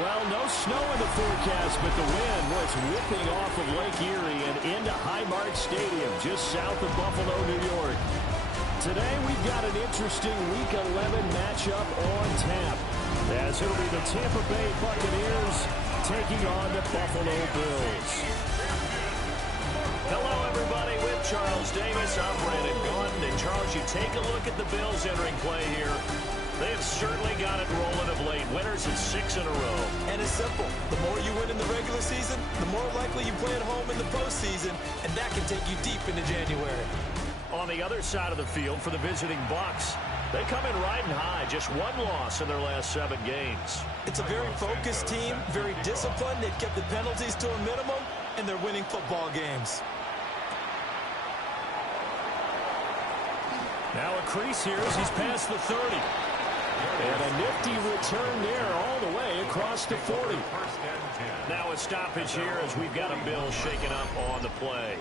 Well, no snow in the forecast, but the wind was whipping off of Lake Erie and into Highmark Stadium just south of Buffalo, New York. Today we've got an interesting Week 11 matchup on tap, as it'll be the Tampa Bay Buccaneers taking on the Buffalo Bills. Hello, everybody. With Charles Davis, I'm Brandon Gaunton. And, Charles, you take a look at the Bills entering play here. They have certainly got it rolling of late. Winners in 6 in a row. And it's simple. The more you win in the regular season, the more likely you play at home in the postseason, and that can take you deep into January. On the other side of the field for the visiting Bucs, they come in riding high. Just one loss in their last 7 games. It's a very focused team, very disciplined. They've kept the penalties to a minimum, and they're winning football games. Now a crease here as he's past the 30. And a nifty return there all the way across the 40. Now a stoppage here as we've got a Bill shaken up on the play.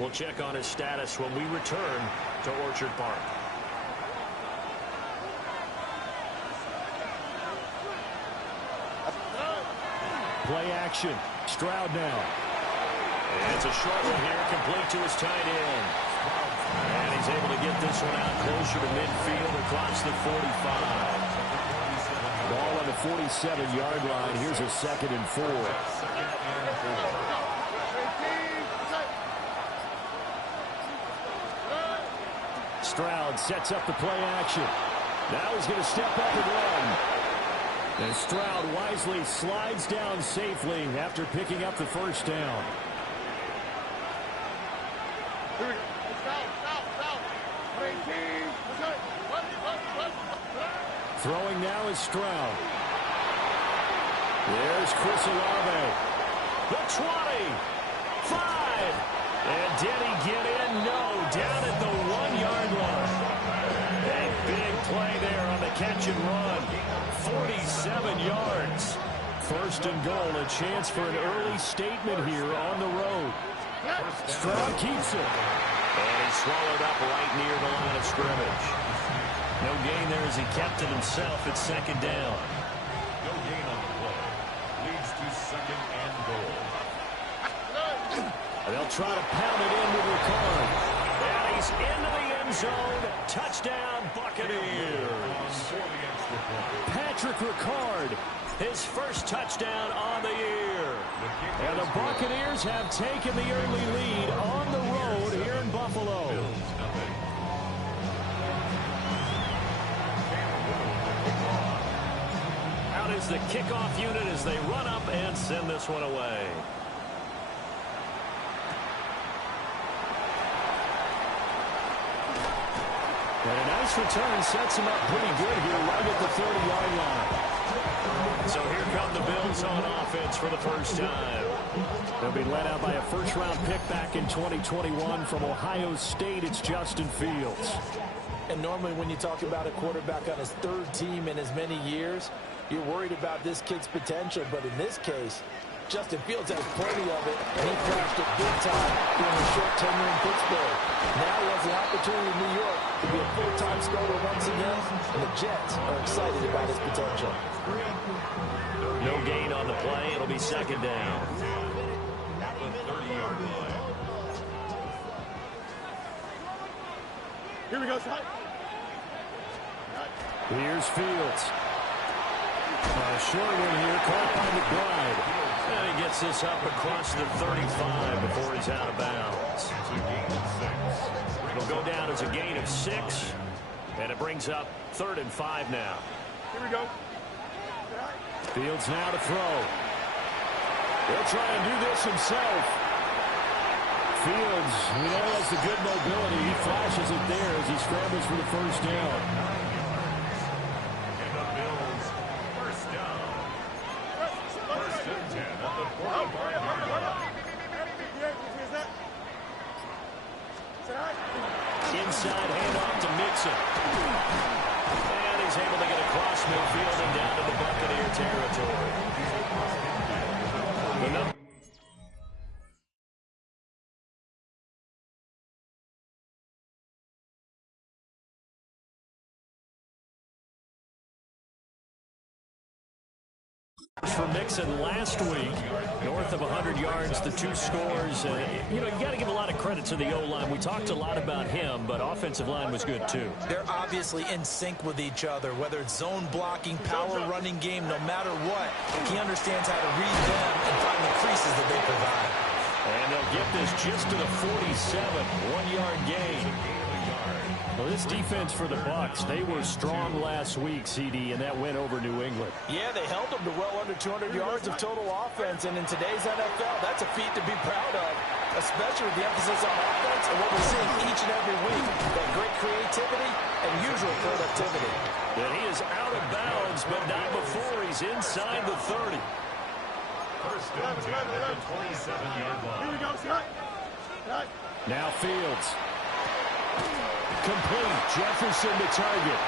We'll check on his status when we return to Orchard Park. Play action. Stroud now. And it's a short one here, complete to his tight end. And he's able to get this one out closer to midfield across the 45. Ball on the 47-yard line. Here's a 2nd and 4. Stroud sets up the play action. Now he's going to step up and run. And Stroud wisely slides down safely after picking up the first down. Throwing now is Stroud. There's Chris Olave. The 20. 5. And did he get in? No. Down at the 1-yard line. A big play there on the catch and run. 47 yards. 1st and goal. A chance for an early statement here on the road. Stroud keeps it. And he's swallowed up right near the line of scrimmage. No gain there as he kept it himself at 2nd down. No gain on the play. Leads to 2nd and goal. They'll try to pound it in with Ricard. And he's into the end zone. Touchdown, Buccaneers. Patrick Ricard, his first touchdown on the year. And the Buccaneers have taken the early lead on the road here in Buffalo. Out is the kickoff unit as they run up and send this one away. And a nice return sets him up pretty good here right at the 30-yard line. So here come the Bills on offense for the first time. They'll be led out by a first-round pick back in 2021 from Ohio State. It's Justin Fields. And normally when you talk about a quarterback on his 3rd team in as many years, you're worried about this kid's potential. But in this case, Justin Fields has plenty of it, and he crashed it big time during a short tenure in Pittsburgh. Now he has the opportunity in New York to be a full-time starter once again, and the Jets are excited about his potential. No gain on the play. It'll be 2nd down. At the 30-yard line. Here we go, son. Here's Fields. A short one here, caught by McBride. And he gets this up across the 35 before he's out of bounds. It'll go down as a gain of 6, and it brings up 3rd and 5 now. Here we go. Fields now to throw. He'll try and do this himself. Fields, has the good mobility. He flashes it there as he scrambles for the first down. And the Bills, first down. 1st and 10 at the 45-yard line. Inside handoff to Mixon. And he's able to get across midfield and down to the Buccaneer territory. The number For Mixon last week, north of 100 yards, the 2 scores. You got to give a lot of credit to the O-line. We talked a lot about him, but offensive line was good too. They're obviously in sync with each other, whether it's zone blocking, power running game, no matter what. He understands how to read them and find the creases that they provide. And they'll get this just to the 47, 1-yard gain. Well, this defense for the Bucs, they were strong last week, CD, and that went over New England. Yeah, they held them to well under 200 yards of total offense, and in today's NFL, that's a feat to be proud of, especially with the emphasis on offense and what we're seeing each and every week, that great creativity and usual productivity. And he is out of bounds, but not before he's inside the 30. First down at the 27-yard line. Here we go, Scott. Now Fields. Complete. Jefferson to target.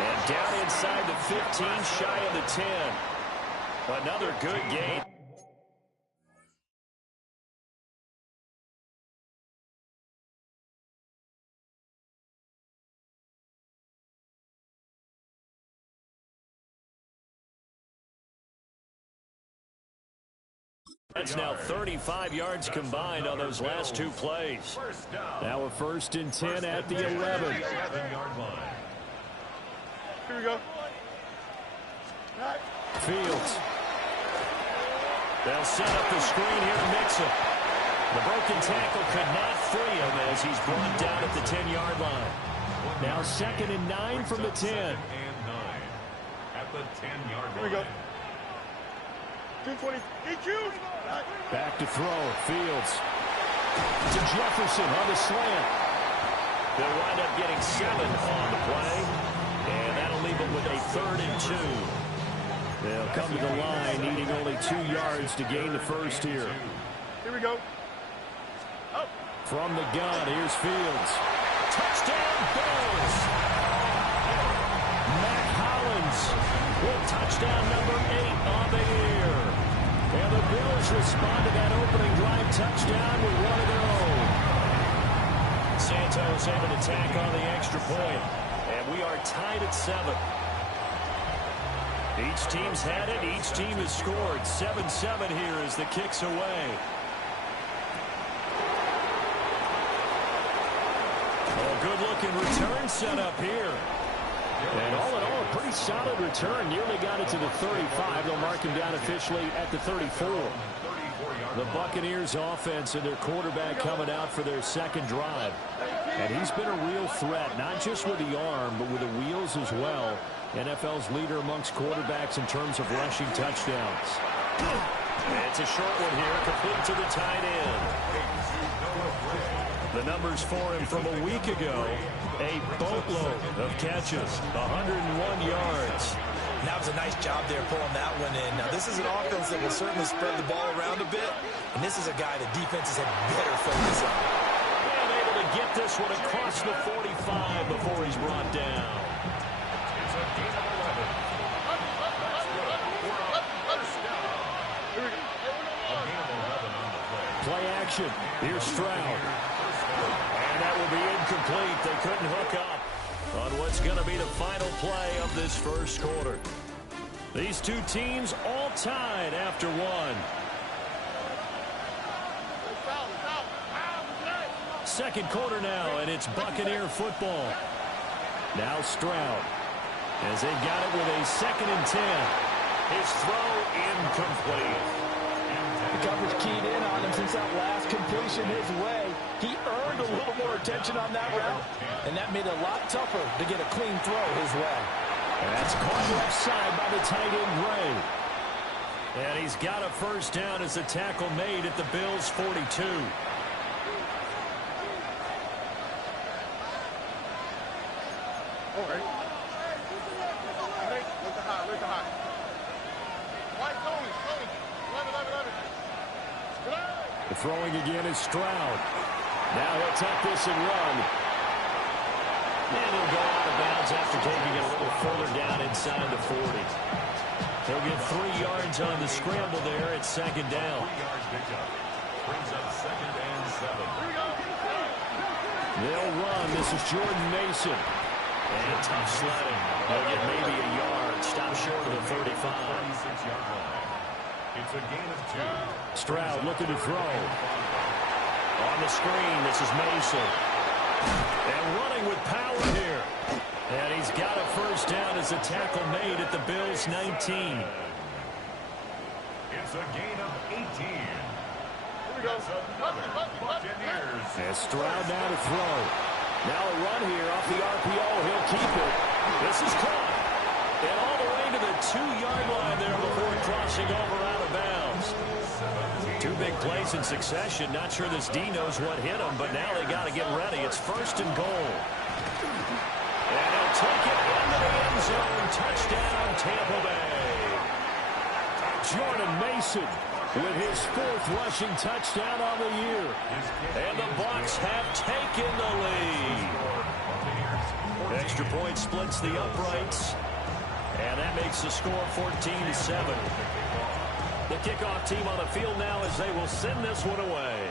And down inside the 15, shy of the 10. Another good gain. That's now 35 yards combined on those last 2 plays. Now a 1st and 10 at the 11. 11-yard line. Here we go. Fields. They'll set up the screen here to Mixon. The broken tackle could not free him as he's brought down at the 10-yard line. Now 2nd and 9 from the 10. 2nd and 9 at the 10-yard line. Here we go. 220. EQ. Back to throw. Fields. To Jefferson on the slant. They'll wind up getting 7 on the play. And that'll leave them with a 3rd and 2. They'll come to the line needing only 2 yards to gain the first here. Here we go. Up. From the gun, here's Fields. Touchdown, Bills! Matt Hollins with touchdown number 8 on the year. And the Bills respond to that opening drive touchdown with one of their own. Santos able to tack on the extra point. And we are tied at 7. Each team's had it. Each team has scored. 7-7 here as the kick's away. Good-looking return set up here. And all in all, a pretty solid return. Nearly got it to the 35. They'll mark him down officially at the 34. The Buccaneers offense and their quarterback coming out for their 2nd drive. And he's been a real threat, not just with the arm, but with the wheels as well. NFL's leader amongst quarterbacks in terms of rushing touchdowns. And it's a short one here, complete to the tight end. The numbers for him from a week ago, a boatload of catches, 101 yards. That was a nice job there pulling that one in. Now, this is an offense that will certainly spread the ball around a bit, and this is a guy that defenses have better focus on. And able to get this one across the 45 before he's brought down. It's a gain of 11. First down. Here we go. A gain of 11 on the play. Play action. Here's Stroud. And that will be incomplete. They couldn't hook up on what's going to be the final play of this first quarter. These two teams all tied after one. Second quarter now, and it's Buccaneer football. Now Stroud, as they've got it with a 2nd and 10. His throw incomplete. The coverage keyed in on him since that last completion his way. He earned a little more attention on that route, and that made it a lot tougher to get a clean throw his way. And that's caught left side by the tight end, Gray. And he's got a first down as the tackle made at the Bills' 42. All right. Look the high, look the high. White Tony. The throwing again is Stroud. Now he'll tuck this and run. And he'll go out of bounds after taking it a little further down inside the 40. He'll get 3 yards on the scramble there at 2nd down. 3 yards picked up. Brings up 2nd and 7. They'll run. This is Jordan Mason. And tough sledding. They'll get maybe a yard. Stop short of the 35. 36-yard line. It's a gain of 2. Stroud looking to throw. On the screen, this is Mason. And running with power here. And he's got a first down as a tackle made at the Bills' 19. It's a gain of 18. That's another Buccaneers. And Stroud now to throw. Now a run here off the RPO. He'll keep it. This is caught. And all the way to the 2-yard line there before crossing over out of bounds. 2 big plays in succession. Not sure this D knows what hit him, but now they got to get ready. It's 1st and goal. And he'll take it into the end zone. Touchdown, Tampa Bay. Jordan Mason with his 4th rushing touchdown on the year. And the Bucs have taken the lead. Extra point splits the uprights. And that makes the score 14-7. The kickoff team on the field now as they will send this one away.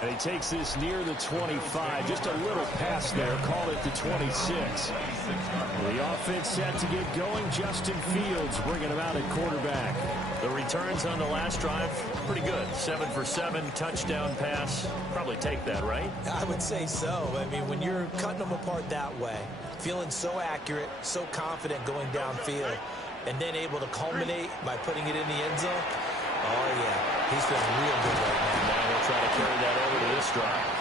And he takes this near the 25. Just a little pass there. Call it the 26. The offense set to get going. Justin Fields bringing him out at quarterback. The returns on the last drive, pretty good. 7 for 7, touchdown pass. Probably take that, right? I would say so. I mean, when you're cutting them apart that way, feeling so accurate, so confident going downfield, and then able to culminate by putting it in the end zone, oh, yeah, he's feeling real good right now. Now he'll try to carry that over to this drive.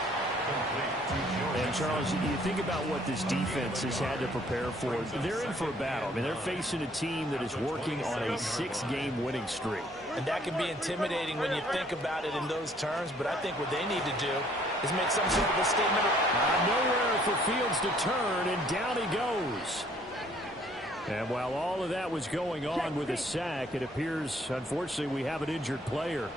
And, Charles, you think about what this defense has had to prepare for. They're in for a battle. I mean, they're facing a team that is working on a 6-game winning streak. And that can be intimidating when you think about it in those terms, but I think what they need to do is make some sort of a statement. Nowhere for Fields to turn, and down he goes. And while all of that was going on with a sack, it appears, unfortunately, we have an injured player.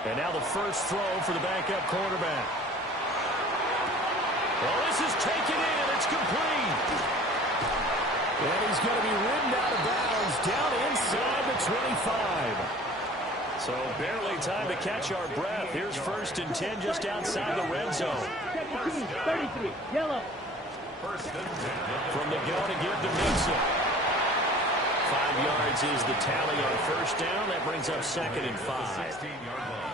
And now the first throw for the backup quarterback. Well, this is taken in. It's complete. And he's going to be ridden out of bounds down inside the 25. So barely time to catch our breath. Here's 1st and 10 just outside the red zone. 33, yellow. From the gun to give to Mixon. 5 yards is the tally on 1st down. That brings up 2nd and 5. 16-yard line.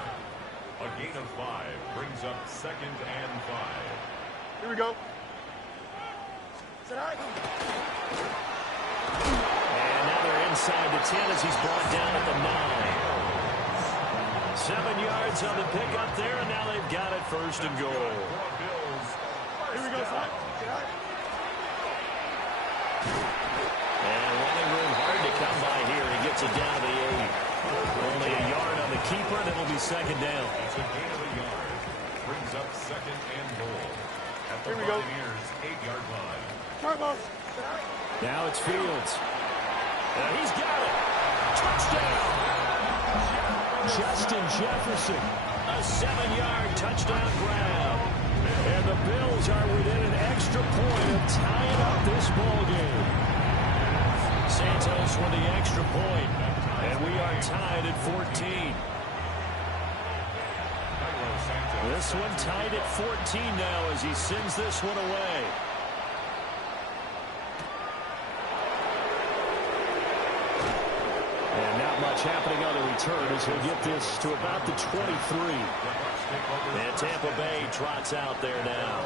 A gain of 5 brings up 2nd and 5. Here we go. And now they're inside the 10 as he's brought down at the 9. 7 yards on the pickup there, and now they've got it 1st and goal. Here we go, son. And running room hard to come by here. He gets it down to the 8. Only a yard on the keeper, and it'll be 2nd down. It's a gain of a yard. Brings up 2nd and goal. At the Here we go. Buccaneers' 8-yard line. Now it's Fields. And he's got it. Touchdown. Justin Jefferson. A 7-yard touchdown grab. And the Bills are within an extra point of tying up this ball game. Santos with the extra point. And we are tied at 14. This one tied at 14 now as he sends this one away. And not much happening on the return as he'll get this to about the 23. And Tampa Bay trots out there now.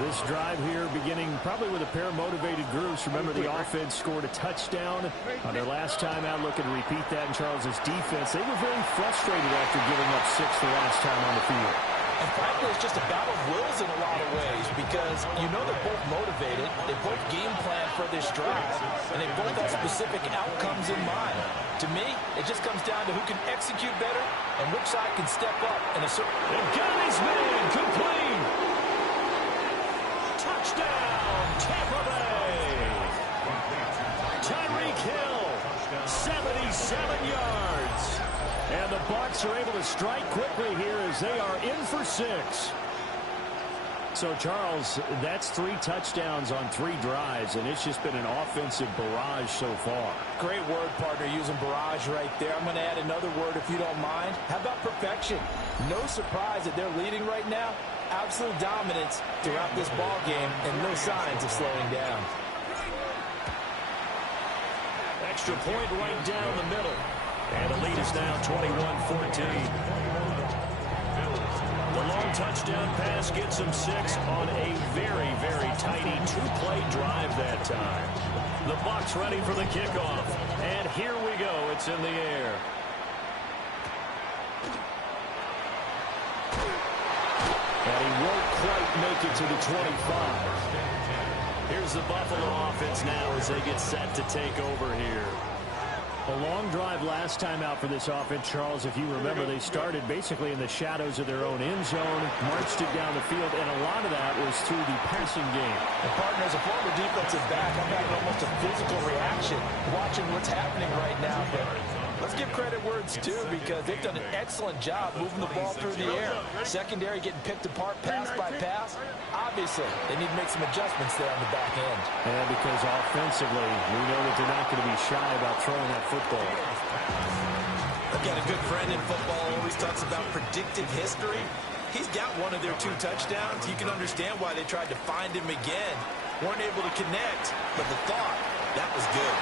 This drive here beginning probably with a pair of motivated groups. Remember, the offense scored a touchdown on their last time out. Looking to repeat that in Charles's defense. They were very frustrated after giving up 6 the last time on the field. And frankly, it's just a battle of wills in a lot of ways because you know they're both motivated. They both game plan for this drive, and they both have specific outcomes in mind. To me, it just comes down to who can execute better and which side can step up in a certain... They've got his man complete. Touchdown, Tampa Bay. Tyreek Hill, 77 yards. And the Bucs are able to strike quickly here as they are in for 6. So, Charles, that's 3 touchdowns on 3 drives, and it's just been an offensive barrage so far. Great word, partner, using barrage right there. I'm going to add another word if you don't mind. How about perfection? No surprise that they're leading right now. Absolute dominance throughout this ball game and no signs of slowing down. Extra point right down the middle. And the lead is now 21-14. The long touchdown pass gets him 6 on a very, very tidy 2-play drive that time. The Bucs ready for the kickoff. And here we go. It's in the air. And he won't quite make it to the 25. Here's the Buffalo offense now as they get set to take over here. A long drive last time out for this offense, Charles. If you remember, they started basically in the shadows of their own end zone, marched it down the field, and a lot of that was through the passing game. And partner, as a former defensive back, I'm having almost a physical reaction watching what's happening right now. But let's give credit where it's due because they've done an excellent job moving the ball through the air. Secondary getting picked apart pass by pass. Obviously, they need to make some adjustments there on the back end. And because offensively, we know that they're not going to be shy about throwing that football. I've got a good friend in football, always talks about predictive history. He's got one of their 2 touchdowns. You can understand why they tried to find him again. Weren't able to connect, but the thought, that was good.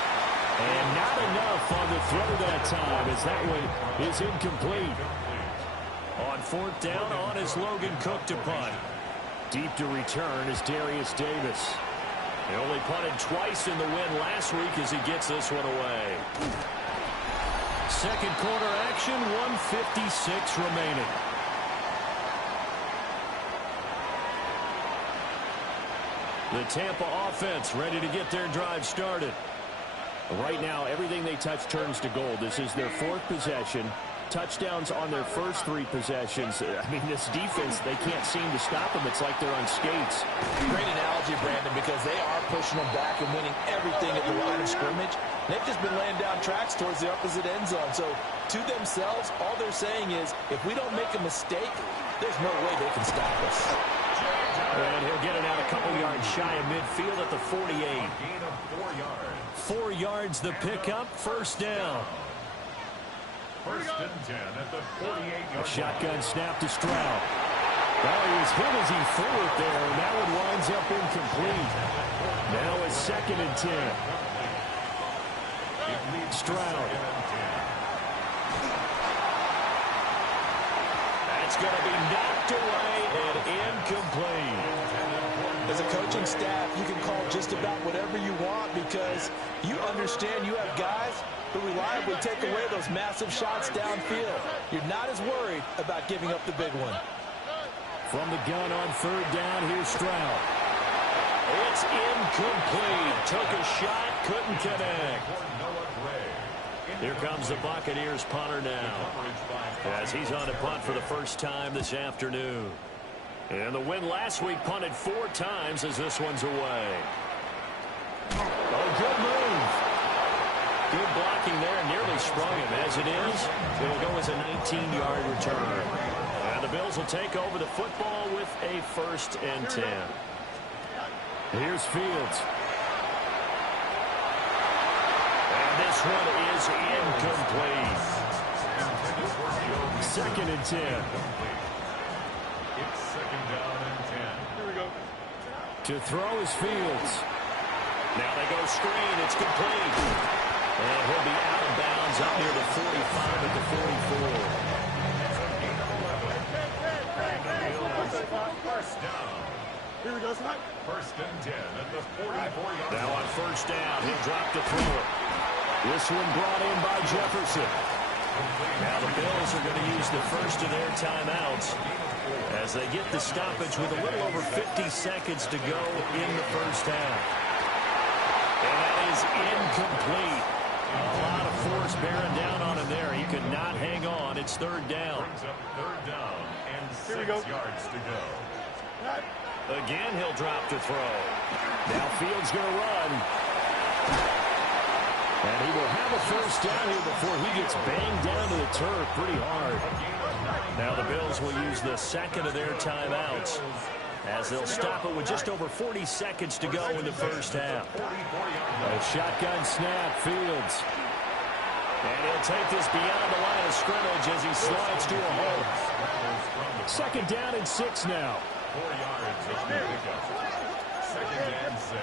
And not enough on the throw that time as that one is incomplete. On 4th down, on is Logan Cook to punt. Deep to return is Darius Davis. He only punted twice in the win last week as he gets this one away. Second quarter action, 1:56 remaining. The Tampa offense ready to get their drive started. Right now, everything they touch turns to gold. This is their 4th possession. Touchdowns on their first 3 possessions. I mean, this defense, they can't seem to stop them. It's like they're on skates. Great analogy, Brandon, because they are pushing them back and winning everything at the line of scrimmage. They've just been laying down tracks towards the opposite end zone. So, to themselves, all they're saying is, if we don't make a mistake, there's no way they can stop us. And he'll get it out a couple yards shy of midfield at the 48. Gain of 4 yards. 4 yards the pickup, first down. First and 10 at the 48-yard Shotgun snap to Stroud. Well, he was hit as he threw it there, and that one winds up incomplete. Now it's 2nd and 10. Stroud. That's going to be knocked away and incomplete. As a coaching staff, you can call just about whatever you want because you understand you have guys who reliably take away those massive shots downfield. You're not as worried about giving up the big one. From the gun on 3rd down, here's Stroud. It's incomplete. Took a shot, couldn't connect. Here comes the Buccaneers punter now, as he's on to punt for the first time this afternoon. And the win last week punted 4 times as this one's away. Oh, good move. Good blocking there, nearly sprung him. As it is, it'll go as a 19-yard return. And the Bills will take over the football with a 1st and 10. Here's Fields. And this one is incomplete. 2nd and 10. It's 2nd down and 10. Here we go. To throw is Fields. Now they go screen. It's complete. And he'll be out of bounds up near the 45 at the 44. First down. Here we go, Scott. 1st and 10 at the 44-yard line. Now on 1st down, he'll drop to throw it. This one brought in by Jefferson. Now the Bills are going to use the first of their timeouts as they get the stoppage with a little over 50 seconds to go in the first half. And that is incomplete. A lot of force bearing down on him there. He could not hang on. It's 3rd down. Brings up 3rd down and 6 yards to go. Again, he'll drop to throw. Now Fields going to run. And he will have a first down here before he gets banged down to the turf pretty hard. Now the Bills will use the second of their timeouts as they'll stop it with just over 40 seconds to go in the first half. A shotgun snap, Fields. And he'll take this beyond the line of scrimmage as he slides to a hole. 2nd down and 6 now. 4 yards is the pickup. 2nd and 6.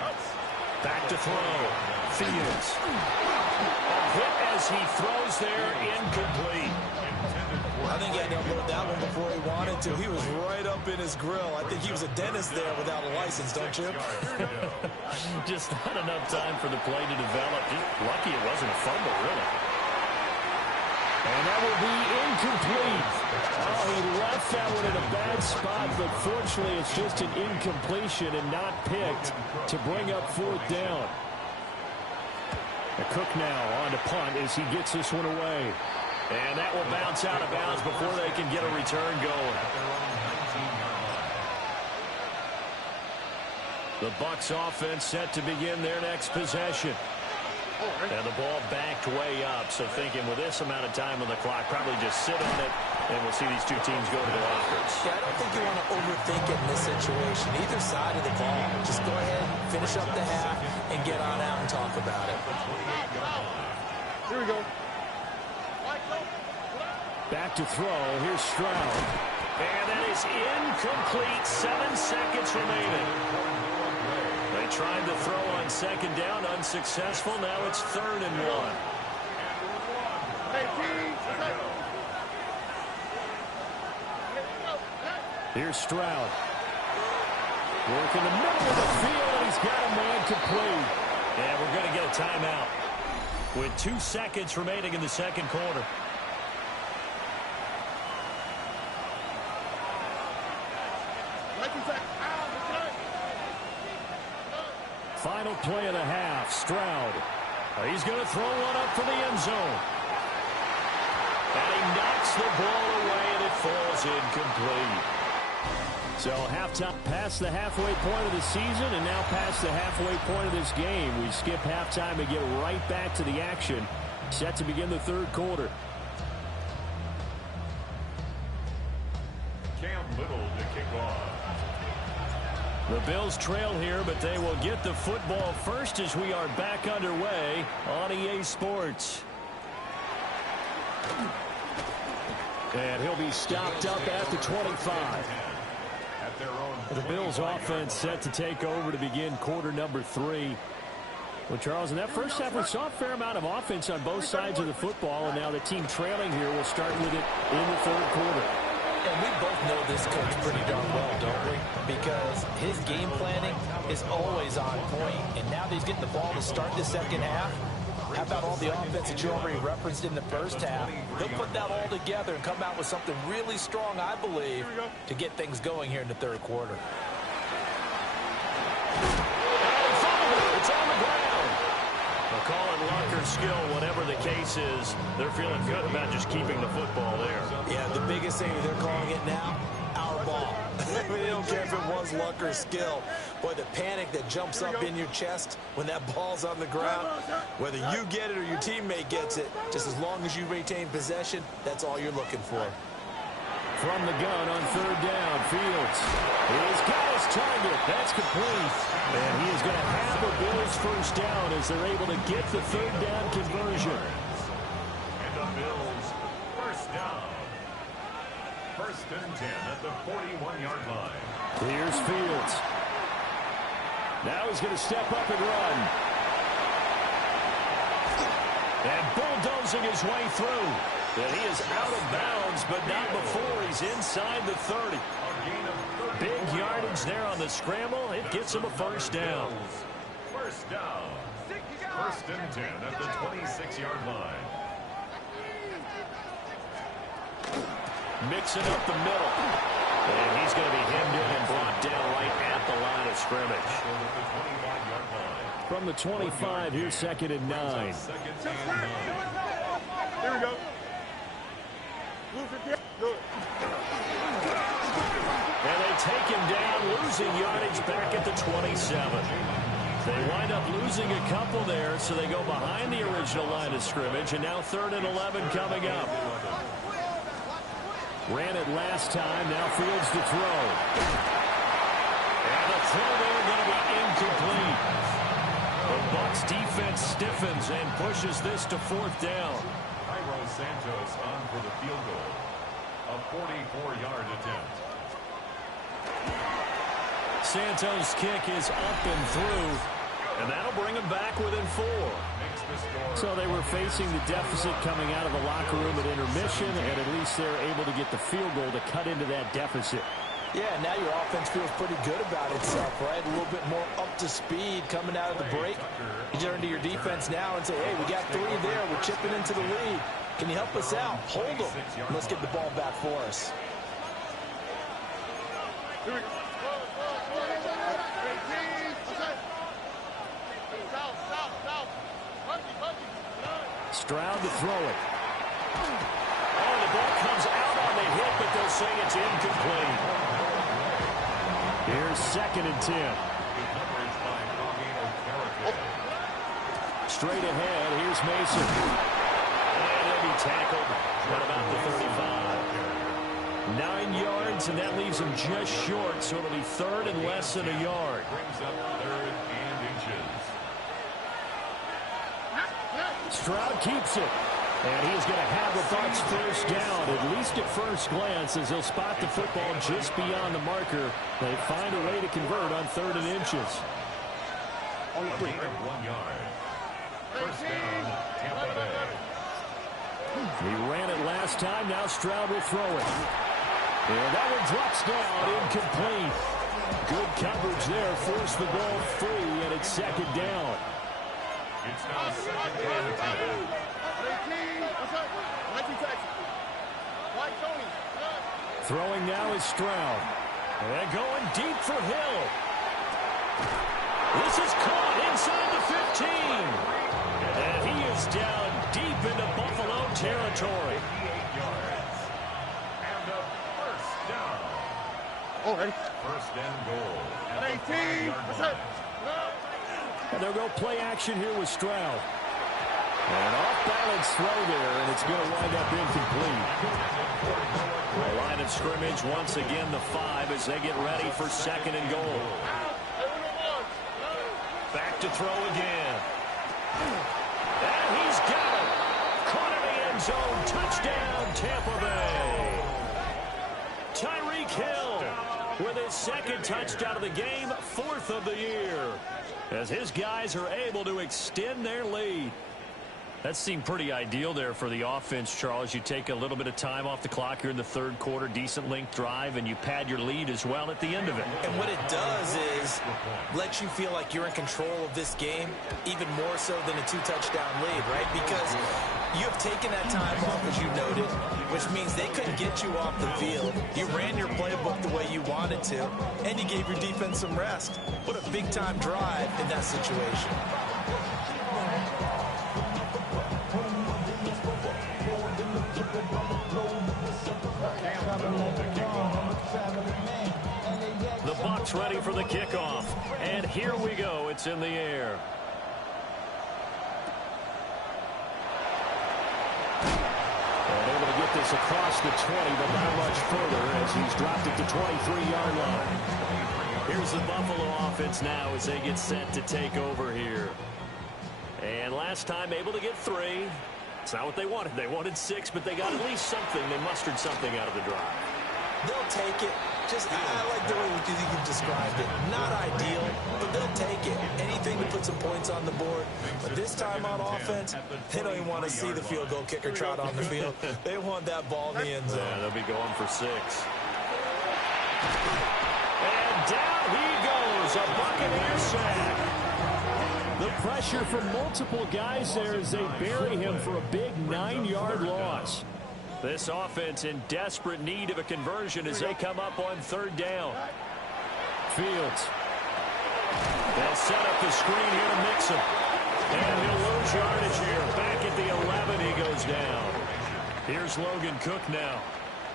Back to throw. Fields. A hit as he throws there, incomplete. I think he had to unload that one before he wanted to. He was right up in his grill. I think he was a dentist there without a license, don't you? Just not enough time for the play to develop. Just lucky it wasn't a fumble, really. And that will be incomplete. Oh, he left that one in a bad spot, but fortunately it's just an incompletion and not picked to bring up 4th down. Cook now on to punt as he gets this one away. And that will bounce out of bounds before they can get a return going. The Bucs offense set to begin their next possession. And the ball backed way up, so thinking with this amount of time on the clock, probably just sit on it, and we'll see these two teams go to the lockers. Yeah, I don't think you want to overthink it in this situation. Either side of the ball. Just go ahead, finish up the half, and get on out and talk about it. Here we go. Back to throw. Here's Stroud. And that is incomplete. 7 seconds remaining. They tried to throw on 2nd down, unsuccessful. Now it's 3rd and 1. Here's Stroud. Work in the middle of the field, and he's got a man complete. And we're going to get a timeout with 2 seconds remaining in the 2nd quarter. Final play of the half, Stroud. He's going to throw one up for the end zone. And he knocks the ball away, and it falls incomplete. So halftime, past the halfway point of the season, and now past the halfway point of this game. We skip halftime and get right back to the action. Set to begin the 3rd quarter. Cam Little to kick off. The Bills trail here, but they will get the football first as we are back underway on EA Sports. And he'll be stopped up at the 25. The Bills offense set to take over to begin quarter number 3. Well, Charles, in that first half, we saw a fair amount of offense on both sides of the football, and now the team trailing here will start with it in the 3rd quarter. And we both know this coach pretty darn well, don't we? Because his game planning is always on point. And now that he's getting the ball to start the 2nd half, how about all the offense that you already referenced in the first half? He'll put that all together and come out with something really strong, I believe, to get things going here in the 3rd quarter. It's on the ground. They'll call it luck or skill, whatever the case is. They're feeling good about just keeping the football there. Yeah, the biggest thing they're calling it now, our ball. I mean, they don't care if it was luck or skill. Boy, the panic that jumps up in your chest when that ball's on the ground, whether you get it or your teammate gets it, just as long as you retain possession, that's all you're looking for. From the gun on 3rd down, Fields. He's got his target. That's complete. And he is going to have a Bills first down as they're able to get the 3rd down conversion. And the Bills first down. 1st and 10 at the 41-yard line. Here's Fields. Now he's going to step up and run. And bulldozing his way through. And he is out of bounds, but not before he's inside the 30. Big yardage there on the scramble. It gets him a first down. First down. 1st and 10 at the 26-yard line. Mixing up the middle. And he's going to be hemmed in and brought down right at the line of scrimmage. From the 25, here's 2nd and 9. Here we go. And they take him down, losing yardage back at the 27. They wind up losing a couple there, so they go behind the original line of scrimmage, and now 3rd and 11 coming up. Ran it last time, now Fields to throw. throw there going to be incomplete. The Bucs defense stiffens and pushes this to 4th down. Cairo Santos on for the field goal. A 44-yard attempt. Santos' kick is up and through, and that'll bring him back within 4. So they were facing the deficit coming out of the locker room at intermission, and at least they're able to get the field goal to cut into that deficit. Yeah, now your offense feels pretty good about itself, right? A little bit more up to speed coming out of the break. You turn to your defense now and say, hey, we got 3 there. We're chipping into the lead. Can you help us out? Hold them. Let's get the ball back for us. Stroud to throw it. Oh, the ball comes out on the hit, but they'll say it's incomplete. Here's 2nd and 10. Straight ahead, here's Mason. And he'll be tackled at about the 35. 9 yards, and that leaves him just short, so it'll be 3rd and less than a yard. Brings up 3rd and inches. Stroud keeps it. And he's going to have the Bucs 1st down, at least at first glance, as he'll spot the football just beyond the marker. They find a way to convert on 3rd and inches. A gain of 1 yard. 1st down, Tampa Bay. He ran it last time. Now Stroud will throw it. And that one drops down, incomplete. Good coverage there. Forced the ball free, and it's 2nd down. It's now 2nd and 10. Throwing now is Stroud. And going deep for Hill. This is caught inside the 15. And he is down deep into Buffalo territory. 88 yards. And a 1st down. Already. 1st and goal. At the 5-yard line. And they'll go play action here with Stroud. And off-balance throw there, and it's going to wind up incomplete. The line of scrimmage once again the 5 as they get ready for 2nd and goal. Back to throw again. And he's got it. Caught in the end zone. Touchdown, Tampa Bay. Tyreek Hill with his 2nd touchdown of the game, 4th of the year, as his guys are able to extend their lead. That seemed pretty ideal there for the offense, Charles. You take a little bit of time off the clock here in the 3rd quarter, decent length drive, and you pad your lead as well at the end of it. And what it does is let you feel like you're in control of this game, even more so than a 2-touchdown lead, right? Because you have taken that time off, as you noted, which means they couldn't get you off the field. You ran your playbook the way you wanted to, and you gave your defense some rest. What a big-time drive in that situation. The Bucs ready for the kickoff. And here we go. It's in the air. And able to get this across the 20, but not much further as he's dropped it to 23-yard line. Here's the Buffalo offense now as they get set to take over here. And last time able to get 3. It's not what they wanted. They wanted 6, but they got at least something. They mustered something out of the drive. They'll take it. I like the way you described it. Not ideal, but they'll take it. Anything to put some points on the board. But this time on offense, they don't even want to see the field goal kicker trot on the field. They want that ball in the end zone. Yeah, they'll be going for 6. And down he goes. A Buccaneer sack. The pressure from multiple guys there as they bury him for a big 9-yard loss. This offense in desperate need of a conversion as they come up on 3rd down. Fields. They'll set up the screen here to mix him. And he'll lose yardage here. Back at the 11, he goes down. Here's Logan Cook now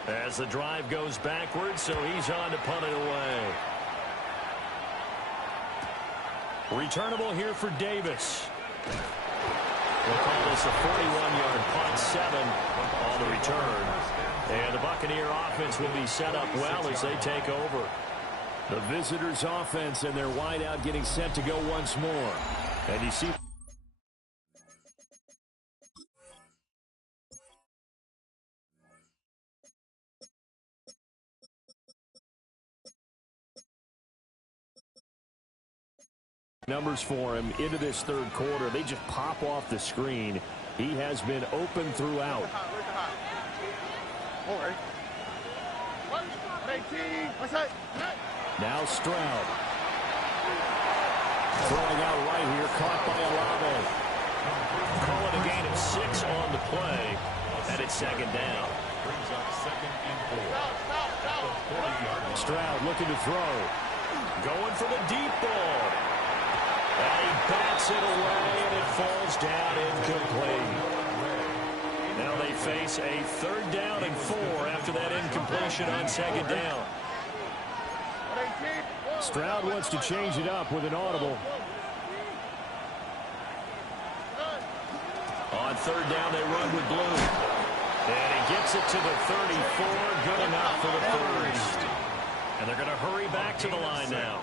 as the drive goes backwards, so he's on to punt it away. Returnable here for Davis. We'll call this a 41-yard punt, 7 on the return. And the Buccaneer offense will be set up well as they take over. The visitors' offense and their wideout getting set to go once more. And you see numbers for him into this third quarter. They just pop off the screen. He has been open throughout. Now Stroud. Throwing out right here, caught by Olave. Call it a gain of 6 on the play, and it's second down. Brings up second and 4. Stroud looking to throw. Going for the deep ball. And he bats it away, and it falls down incomplete. Now they face a 3rd down and 4 after that incompletion on second down. Stroud wants to change it up with an audible. On 3rd down, they run with blue. And he gets it to the 34, good enough for the first. And they're going to hurry back to the line now.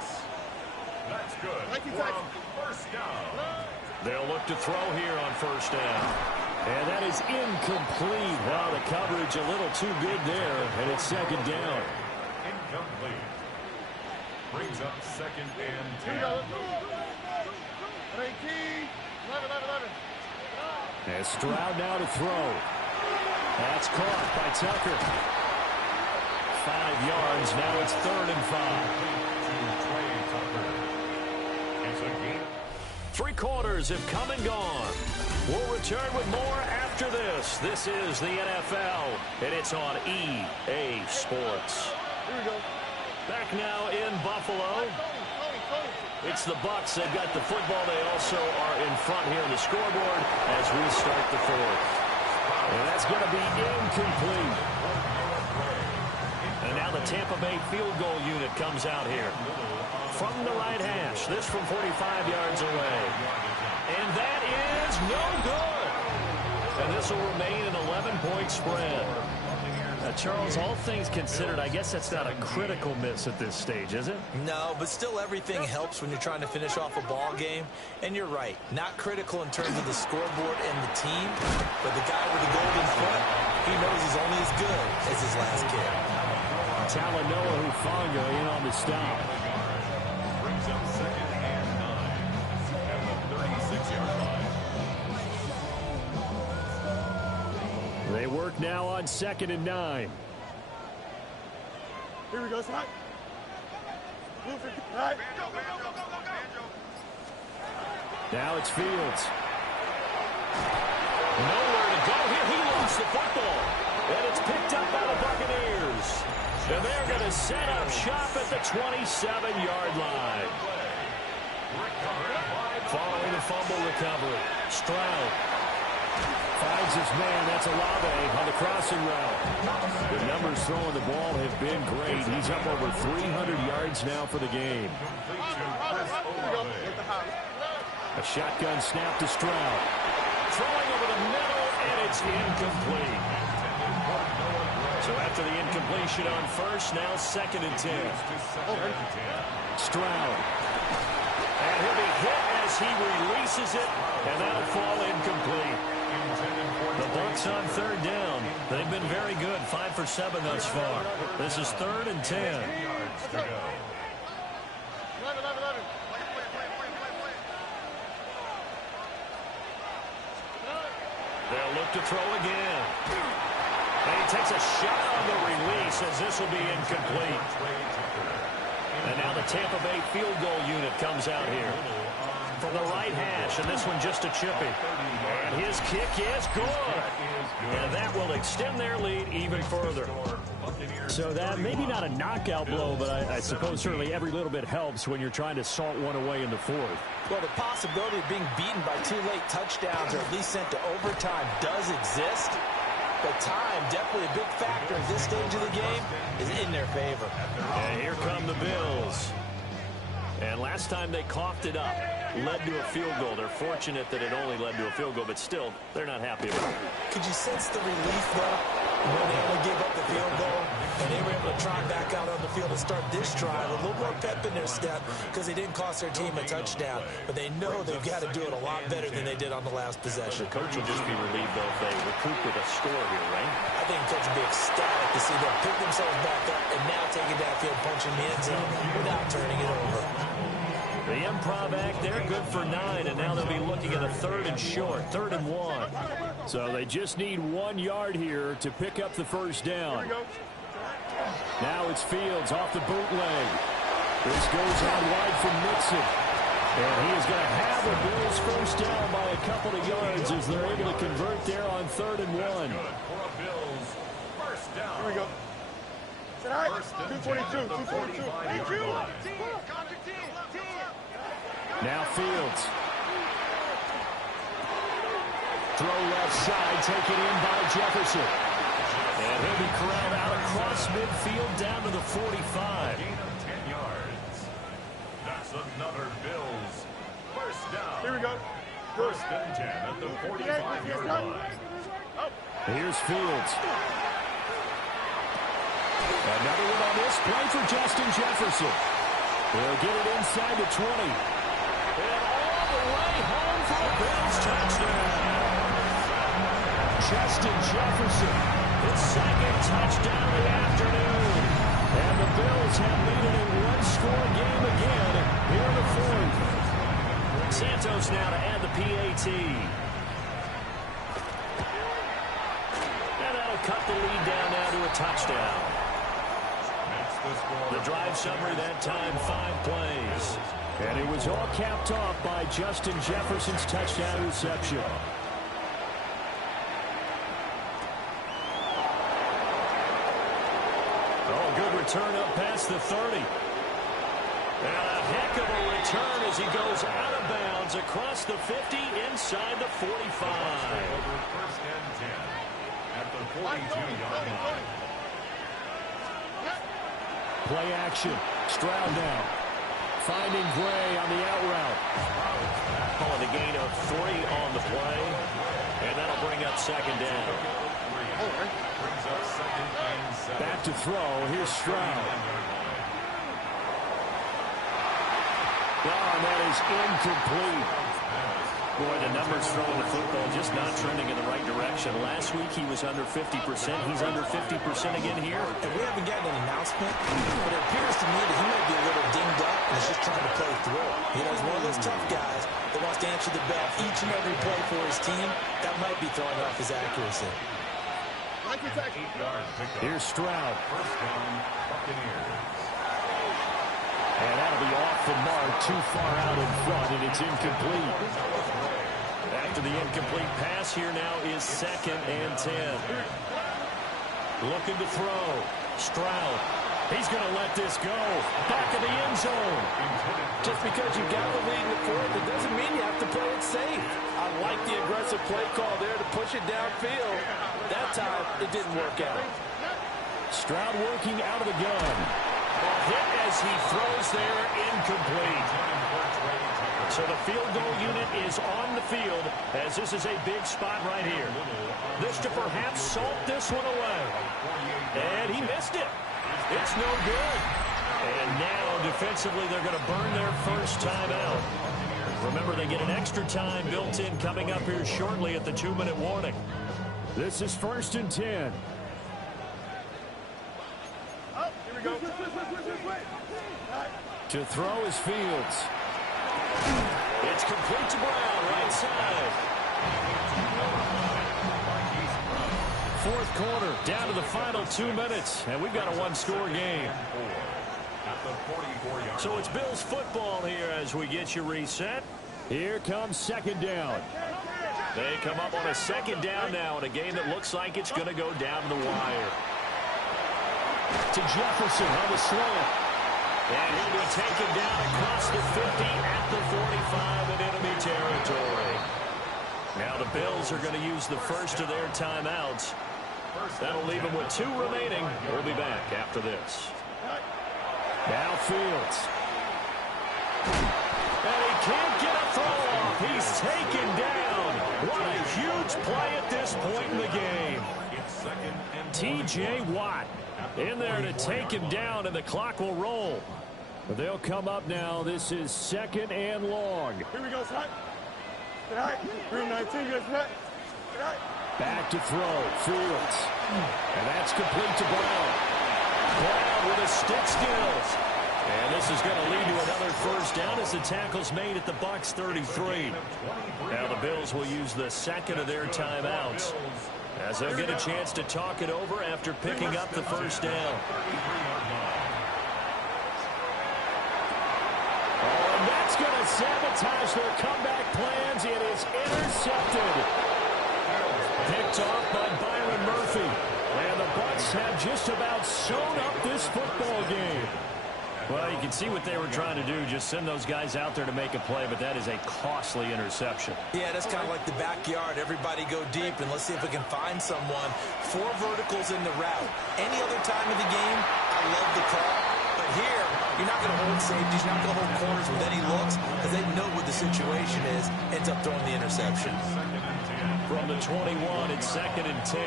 That's good. First down. They'll look to throw here on 1st down. And that is incomplete. Wow, the coverage a little too good there, and it's second down. Incomplete. Brings up second and 10. And Stroud now to throw. That's caught by Tucker. 5 yards. Now it's 3rd and 5. It's a game. 3 quarters have come and gone. We'll return with more after this. This is the NFL, and it's on EA Sports. Here we go. Back now in Buffalo. It's the Bucs. They've got the football. They also are in front here on the scoreboard as we start the 4th. And that's going to be incomplete. And now the Tampa Bay field goal unit comes out here. From the right hash. This from 45 yards away. And that is no good. And this will remain an 11-point spread. Charles, all things considered, I guess that's not a critical miss at this stage, is it? No, but still everything helps when you're trying to finish off a ball game. And you're right, not critical in terms of the scoreboard and the team, but the guy with the golden foot, he knows he's only as good as his last kick. Talanoa Hufanga in on the stop. Brings up second and 9 at the 36-yard line. They work now on 2nd and 9. Here we go, Scott. Right. Now it's Fields. Nowhere to go here. He lost the football. And it's picked up by the Buccaneers. And they're going to set up shop at the 27-yard line. Following the fumble recovery, Stroud finds his man. That's Olave on the crossing route. The numbers throwing the ball have been great. He's up over 300 yards now for the game. A shotgun snap to Stroud. Throwing over the middle, and it's incomplete. So after the incompletion on 1st, now 2nd and 10. Stroud. And he'll be hit as he releases it, and that'll fall incomplete. The Bucs on 3rd down. They've been very good, 5 for 7 thus far. This is 3rd and 10. They'll look to throw again. And he takes a shot on the release as this will be incomplete. And now the Tampa Bay field goal unit comes out here. From the right hash, and this one just a chippy. And his kick is good. And that will extend their lead even further. So that maybe not a knockout blow, but I suppose certainly every little bit helps when you're trying to salt one away in the 4th. Well, the possibility of being beaten by 2 late touchdowns or at least sent to overtime does exist. But time, definitely a big factor at this stage of the game, is in their favor. And here come the Bills. And last time they coughed it up, led to a field goal. They're fortunate that it only led to a field goal, but still, they're not happy about it. Could you sense the relief, though? when they only gave up the field goal, and they were able to trot back out on the field and start this drive. A little more pep in their step because they didn't cost their team a touchdown. But they know they've got to do it a lot better than they did on the last possession. The coach will just be relieved, though, if they recoup with a score here, right? I think the coach will be ecstatic to see them pick themselves back up and now take it downfield, punching the end zone without turning it over. The improv act, they're good for 9, and now they'll be looking at a 3rd and short, 3rd and 1. So they just need 1 yard here to pick up the first down. Now it's Fields off the bootleg. This goes out wide from Mixon. And he is going to have the Bills first down by a couple of yards as they're able to convert there on 3rd and 1. Here we go. Is that all right? 222, 222. Thank you. Now Fields. Throw left side, taken in by Jefferson. And he'll be corralled out across midfield down to the 45. Gain of 10 yards. That's another Bills first down. Here we go. First and 10 at the 45-yard line. Here's Fields. Another one on this play for Justin Jefferson. He'll get it inside the 20. And all the way home for the Bills touchdown. Justin Jefferson, his 2nd touchdown of the afternoon. And the Bills have leaded a one-score game again here in the 4th. Santos now to add the PAT. And that'll cut the lead down now to a touchdown. The drive summary that time, 5 plays. And it was all capped off by Justin Jefferson's touchdown reception. Oh, good return up past the 30. And a heck of a return as he goes out of bounds across the 50 inside the 45. First and 10 at the 42-yard line. Play action. Stroud now. Finding Gray on the out route. Calling a gain of 3 on the play. And that'll bring up 2nd down. Brings up 2nd and 7. Back to throw. Here's Stroud. Oh, and that is incomplete. Boy, the numbers throwing the football just not trending in the right direction. Last week he was under 50%. He's under 50% again here. And we haven't gotten an announcement, but it appears to me that he might be a little dinged up and is just trying to play through. You know, he's one of those tough guys that wants to answer the bell each and every play for his team. That might be throwing off his accuracy. Here's Stroud. First down, Buccaneers. And that'll be off the mark, too far out in front, and it's incomplete. After the incomplete pass, here now is 2nd and 10. Looking to throw. Stroud. He's going to let this go. Back of the end zone. Just because you got the lead in the 4th, it doesn't mean you have to play it safe. I like the aggressive play call there to push it downfield. That time, it didn't work out. Stroud working out of the gun. Hit as he throws there, incomplete. So the field goal unit is on the field as this is a big spot right here. This to perhaps salt this one away. And he missed it. It's no good. And now defensively they're going to burn their first time out. Remember, they get an extra time built in coming up here shortly at the 2-minute warning. This is 1st and 10. To throw is Fields. It's complete to Brown, right side. 4th quarter, down to the final 2 minutes, and we've got a one-score game. So it's Bills football here as we get you reset. Here comes 2nd down. They come up on a 2nd down now in a game that looks like it's going to go down the wire. To Jefferson on the slant. And he'll be taken down across the 50 at the 45 in enemy territory. Now the Bills are going to use the first of their timeouts. That'll leave them with 2 remaining. We'll be back after this. Now Fields. And he can't get a throw off. He's taken down. What a huge play at this point in the game. Second and T.J. Watt in there to take him down, and the clock will roll. But they'll come up now. This is 2nd and long. Here we go, Scott. Tonight, room 19, good tonight. Back to throw. Fields. And that's complete to Brown. Brown with his stick skills. And this is going to lead to another first down as the tackle's made at the Bucs 33. Now the Bills will use the second of their timeouts as they'll get a chance to talk it over after picking up the first down. Oh, and that's going to sabotage their comeback plans. It is intercepted. Picked off by Byron Murphy. And the Bucs have just about sewn up this football game. Well, you can see what they were trying to do, just send those guys out there to make a play, but that is a costly interception. Yeah, that's kind of like the backyard. Everybody go deep, and let's see if we can find someone. 4 verticals in the route. Any other time of the game, I love the call. But here, you're not going to hold safeties, you're not going to hold corners with any looks, because they know what the situation is, ends up throwing the interception. From the 21, it's 2nd and 10.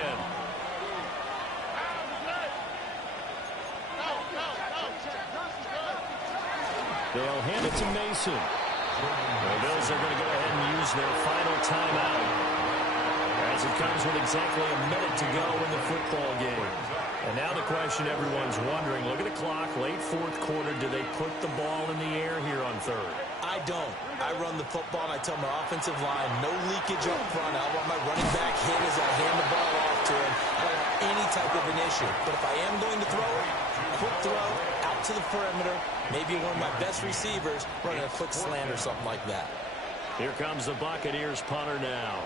They'll hand it to Mason. The Bills are going to go ahead and use their final timeout as it comes with exactly a minute to go in the football game. And now the question everyone's wondering, look at the clock, late 4th quarter, do they put the ball in the air here on 3rd? I don't. I run the football, and I tell my offensive line, no leakage up front. I want my running back hit as I hand the ball off to him. I don't want any type of an issue. But if I am going to throw it, quick throw, out to the perimeter, maybe one of my best receivers running a quick slant or something like that. Here comes the Buccaneers punter now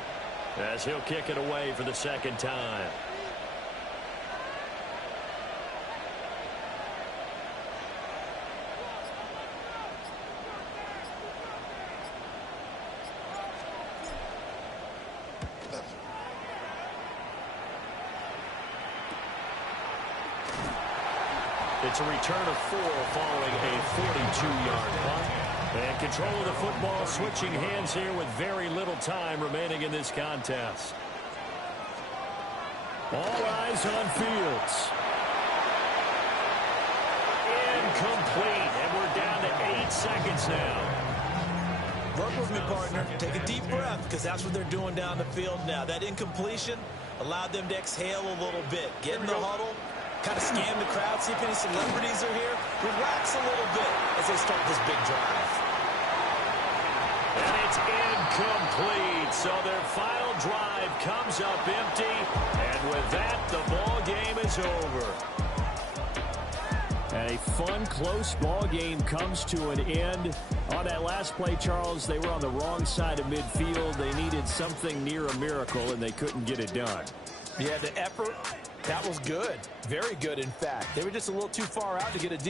as he'll kick it away for the 2nd time. It's a return of 4 following a 42-yard punt. And control of the football switching hands here with very little time remaining in this contest. All eyes on Fields. Incomplete. And we're down to 8 seconds now. Work with me, partner. Take a deep breath, because that's what they're doing down the field now. That incompletion allowed them to exhale a little bit. Get in the huddle. Kind of scan the crowd, see if any celebrities are here. Relax a little bit as they start this big drive. And it's incomplete. So their final drive comes up empty. And with that, the ball game is over. A fun, close ball game comes to an end. On that last play, Charles, they were on the wrong side of midfield. They needed something near a miracle, and they couldn't get it done. Yeah, the effort, that was good. Very good, in fact. They were just a little too far out to get a deal.